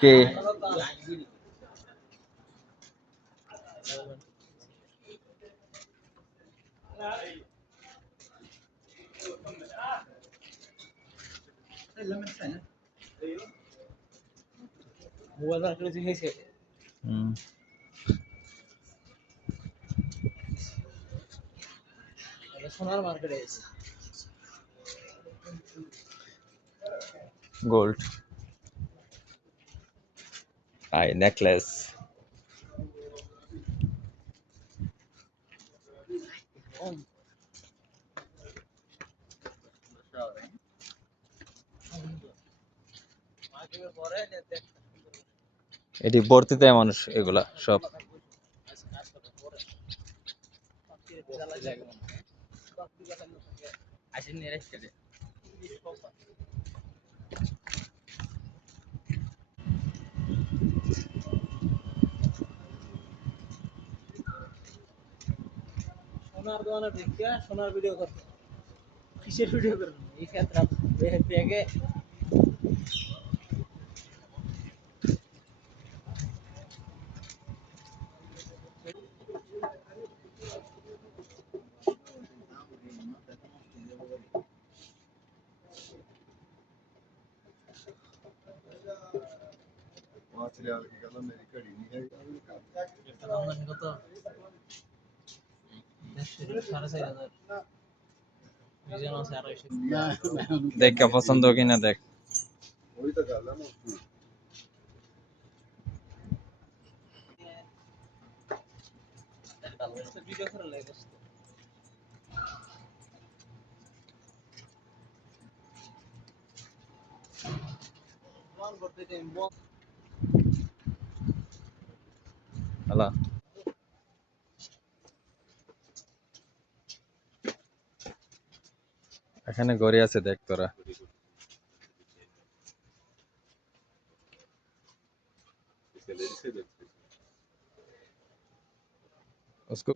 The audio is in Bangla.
কে সোনার মার্কেটে গোল্ড আই নেকলেস এটি ভর্তি দেয় মানুষ এগুলা সব সোনার দোকানে ঢুকে সোনার ভিডিও করতে কিসের ভিডিও করবেন এই ক্ষেত্রে ব্যাগে দেখ পছন্দ কিনা দেখ ভিডিও করে লাগে হ্যালো এখানে ঘড়ি আছে দেখ তোরা उसको